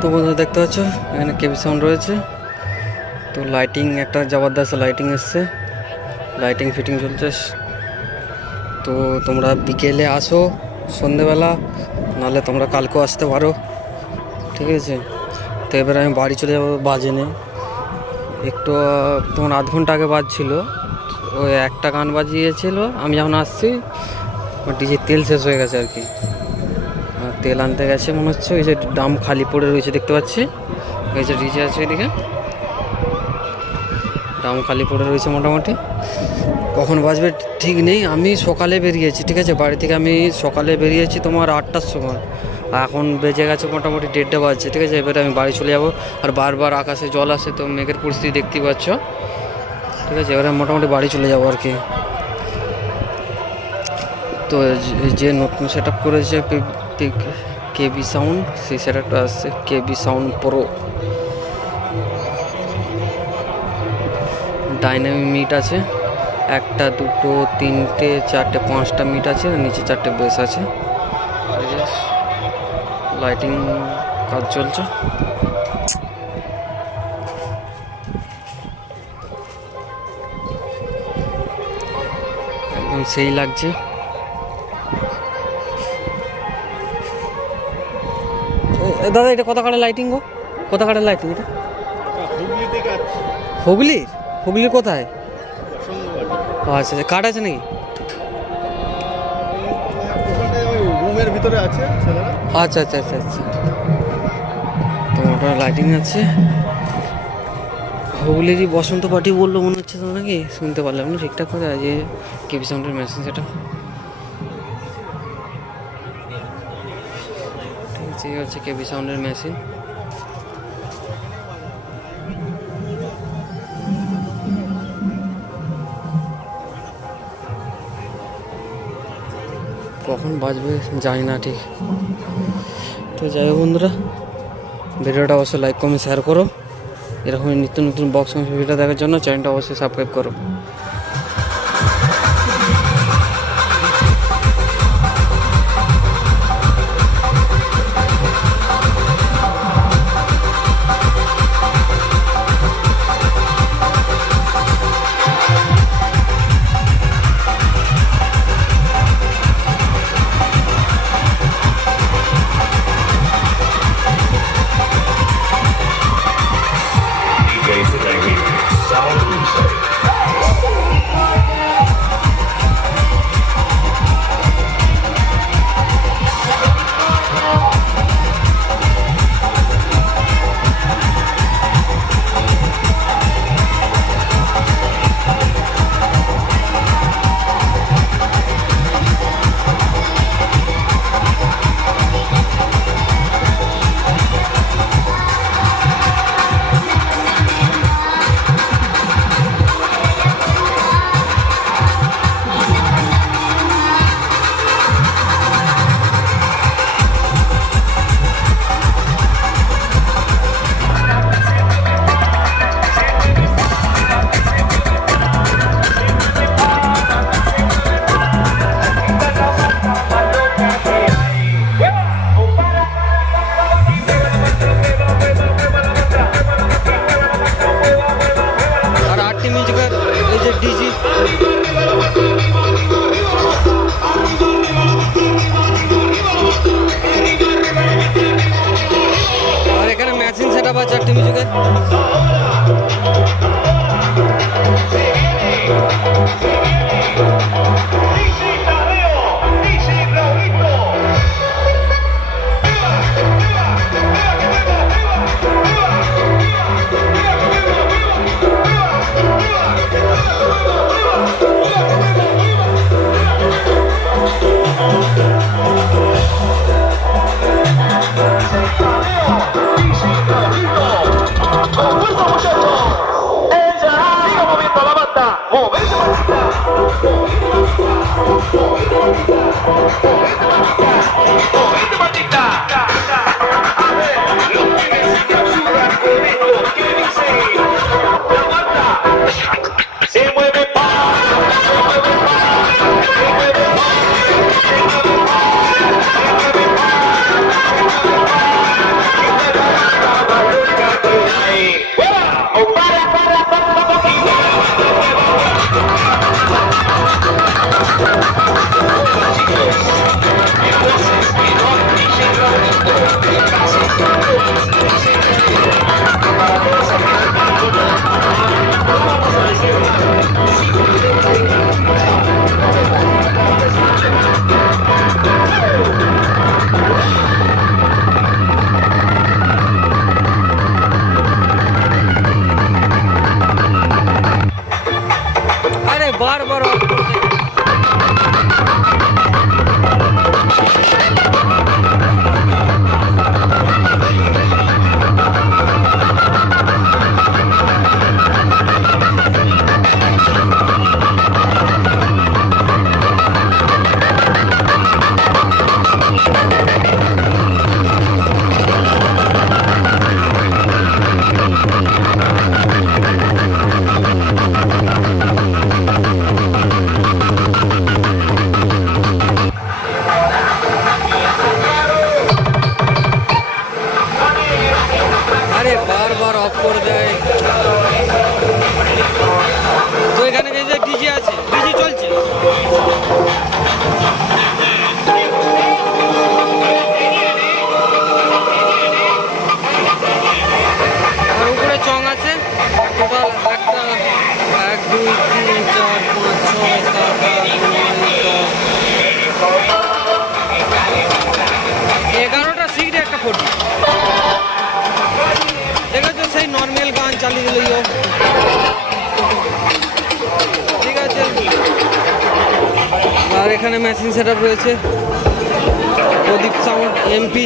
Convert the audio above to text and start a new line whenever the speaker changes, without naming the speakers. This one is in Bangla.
তো বন্ধুরা দেখতে পাচ্ছ? এখানে কেবি সাউন্ড রয়েছে। তো লাইটিং একটা জবরদস্ত লাইটিং এসছে। লাইটিং ফিটিং চলছে। তো তোমরা বিকেলে আসো, সন্ধেবেলা, নাহলে তোমরা কালকেও আসতে পারো। ঠিক আছে? তো এবার আমি বাড়ি চলে যাব বাজে নেই একটু তোমার আধ ঘণ্টা আগে বাজছিল। ওই একটা গান বাজিয়েছিল, আমি যখন আসছি ডিজে তেল শেষ হয়ে গেছে আর কি। তেল আনতে গেছে মনে হচ্ছে, ওই যে ডাম খালি পড়ে রয়েছে দেখতে পাচ্ছি। এই যে ডিজে আছে এদিকে। ডাম খালি পড়ে রয়েছে মোটামুটি। কখন বাজবে ঠিক নেই, আমি সকালে বেরিয়েছি, ঠিক আছে? বাড়ি থেকে আমি সকালে বেরিয়েছি তোমার আটটার সময়। এখন বেজে গেছে মোটামুটি দেড়টা বাজছে, ঠিক আছে? এবারে আমি বাড়ি চলে যাব। আর বারবার আকাশে জল আসে, তো মেঘের পরিস্থিতি দেখতেই পাচ্ছ। ঠিক আছে? এবারে মোটামুটি বাড়ি চলে যাব আর কি। তো যে নতুন সেট আপ করেছে কেবি সাউন্ড আপটা আসছে KB sound pro. Dynamic mic আছে, একটা, দুটো, তিনটে, চারটে, পাঁচটা মিট আছে নিচে চারটে বেস আছে। লাইটিং কাজ চলছে। একদম সেই লাগছে। দাদা, এটা কত কাটা লাইটিং গো? কত কাটা লাইটিং এটা? হুগলির? হুগলির কোথায়? আচ্ছা আচ্ছা কাঠ আছে নাকি?
রুমের ভিতরে আছে
আচ্ছা আচ্ছা আচ্ছা আচ্ছা। তো ওটা লাইটিং আছে। হুগলিরই বসন্ত পার্টি বলল মনে হচ্ছে তো নাকি? শুনতে পারলাম না ঠিকঠাক করে যে কেবি সাউন্ডের মেশিন সেটা। এই হচ্ছে কেবি সাউন্ডের মেশিন কখন বাজবে জানি না ঠিক। তো যাই হোক বন্ধুরা, ভিডিওটা অবশ্যই লাইক কমেন্ট শেয়ার করো। এরকম নিত্য নতুন বক্স ভিডিও দেখার জন্য চ্যানেলটা অবশ্যই সাবস্ক্রাইব করো। Oh. এগারোটা সিট একটা ফোর্টি দেখেছ সেই নর্মাল গান চালিয়ে দিল ঠিক আছে। আর এখানে মেশিন সেট রয়েছে। প্রদীপ সাউন্ড এমপি